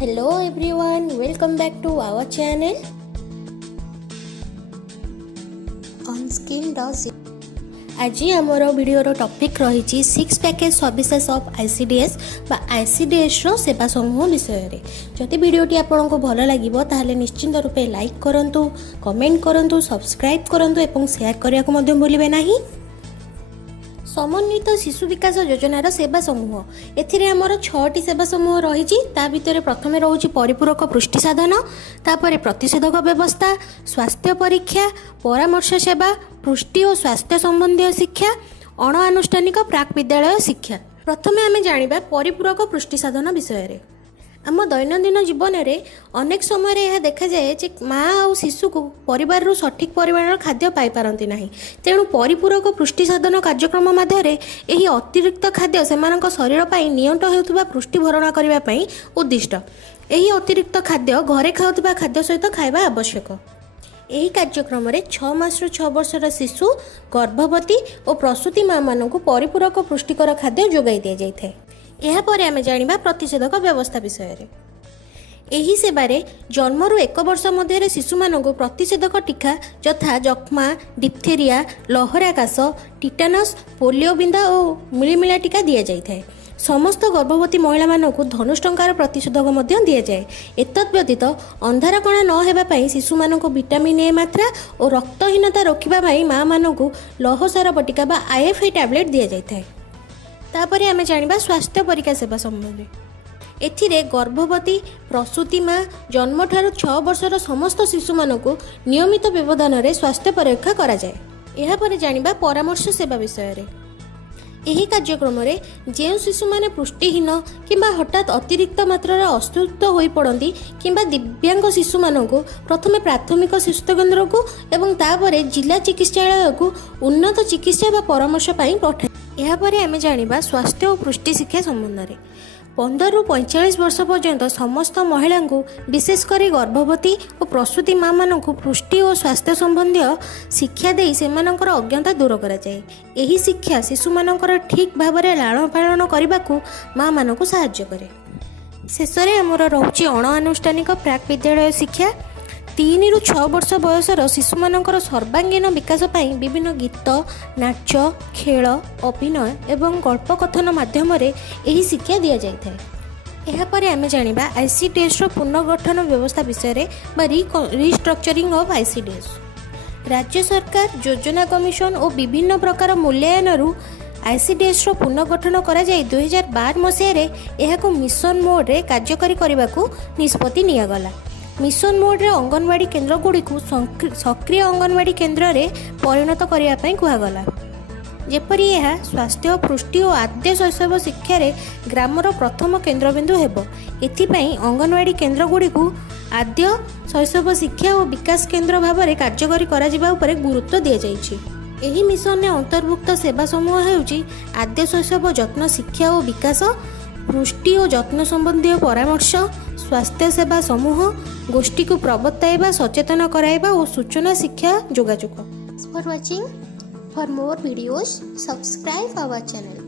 Hello everyone, welcome back to our channel on Skill Does It. आज आमर वीडियोर topic रही 6 package services of ICDS बा ICDS रो सेवा समूह विषय रे। जदि वीडियोटी आपको भल लगे ताहले निश्चिंत रूपे लाइक करंतु, कमेंट करंतु, सब्सक्राइब करंतु एवं शेयर करिया को मध्य भूलिबे नाही। समन्वित शिशु विकास योजनार सेवा समूह एथिरे आमर 6टी सेवा समूह रही। भितर प्रथम रोचे परिपूरक पुष्टि साधन, तापर प्रतिषेधक व्यवस्था, स्वास्थ्य परीक्षा, परामर्श सेवा, पुष्टि और स्वास्थ्य संबंधी शिक्षा, अणआनुष्ठानिक प्राक विद्यालय शिक्षा। प्रथमे आमे जानिबा परिपूरक पुष्टि साधन विषय रे। आम दैनंदिन जीवन में अनेक समय यह देखा जाए कि माँ और शिशु को परिवार सठिक परिमाण खाद्य पाई पारती नहीं। तेणु परिपूरक पुष्टि साधन कार्यक्रम माध्यम यही अतिरिक्त खाद्य सेमानक शरीर पर नियंट होता पुष्टि भरणा करने उद्दिष्ट। यही अतिरिक्त खाद्य घरे खाऊा खाद्य सहित खाଇବା आवश्यक। यही कार्यक्रम 6 मास 6 वर्षर शिशु, गर्भवती और प्रसूति माँ मानक परिपूरक पुष्टिकर खाद्य जोगाई दि जाए। यापर आम जाना प्रतिषेधक व्यवस्था विषय रे। एही सेबारे जन्मरू 1 वर्ष मध्य शिशु मानक प्रतिषेधक टीका यथा जक्मा, डिप्थेरिया, लहरा काश, टिटानस, पोलियो बिंदा और मिलिमिला टीका दि जाए। समस्त गर्भवती महिला मानक धनुष्टंकार प्रतिषेधक दि जाए। एतद् व्यतीत अंधार कणा न होगापी शिशु मानक विटामिन ए मात्रा और रक्तहीनता रोकवाई माँ मानक लौहसार बटिका बा आईएफआई टैबलेट दि जाए। तापर आमे जानिबा स्वास्थ्य परीक्षा सेवा संबंधी। एथिरे गर्भवती, प्रसूति माँ, जन्म ठारू 6 वर्षर समस्त शिशु मानक नियमित व्यवधान रे स्वास्थ्य परीक्षा करा जाए। एहा परे जानिबा परामर्श सेवा विषय रे। एही कार्यक्रम रे जे शिशु माने पुष्टिहीन किंबा हठात अतिरिक्त मात्रा अस्वस्थ होई पड़ती किंबा दिव्यांग शिशु मानक प्रथमे प्राथमिक स्वास्थ्य केन्द्र को एवं तापरे जिला चिकित्सालय को उन्नत चिकित्सा बा परामर्श पाई पठाए। यापर आम जाना स्वास्थ्य और पुष्टि शिक्षा संबंध में 15 ରୁ 45 वर्ष पर्यंत समस्त महिला को विशेषकर गर्भवती और प्रसूति माँ मानक पुष्टि और स्वास्थ्य संबंधी शिक्षा दे सेमानकर अज्ञता दूर कराए। यही शिक्षा शिशु मानकर ठीक भाव में लालन पालन करने को माँ मानक साहाय्य करे। शेष में आमर रोचे अणआनुष्ठानिक प्राक विद्यालय शिक्षा। 3 ରୁ 6 वर्ष बयसर शिशु मानकर सर्वांगीन विकास पाई विभिन्न गीत, नाच, खेल, अभिनय एवं गल्पकथन माध्यम यही शिक्षा दि जाए। यापर आम जाना आईसीडीएस पुनर्गठन व्यवस्था विषय रिस्ट्रक्चरिंग ऑफ आईसीडीएस। राज्य सरकार योजना कमिशन और विभिन्न प्रकार मूल्यांकन आईसीडीएस पुनर्गठन कर 2012 मसीह मिशन मोड रे कार्यकारी करने को निष्पत्ति नियागला। मिशन मोड रे अंगनवाड़ी केन्द्र गुड़ी को सक्रिय अंगनवाड़ी केन्द्र रे परिणत करने कहगला। जेपरी यह स्वास्थ्य, पुष्टि और आद्य शैशव शिक्षा रे ग्रामर प्रथम केन्द्रबिंदु हेबो। एथिपाई अंगनवाड़ी केन्द्र गुड़ी को आद्य शैशव शिक्षा और विकास केन्द्र भाव में कार्यकारी करा जिबा उपरे गुरुत्व दि जाइछि। एही मिशन में अंतर्भुक्त सेवा समूह हेउछि आद्य शैशव जत्न शिक्षा और विकास, पुष्टि और जत्न संबंधी परामर्श, स्वास्थ्य सेवा समूह, गोष्ठी को प्रवर्ताइबा, सचेतन कराइबा और सूचना शिक्षा जोगाजोग। For watching, for more videos subscribe our channel.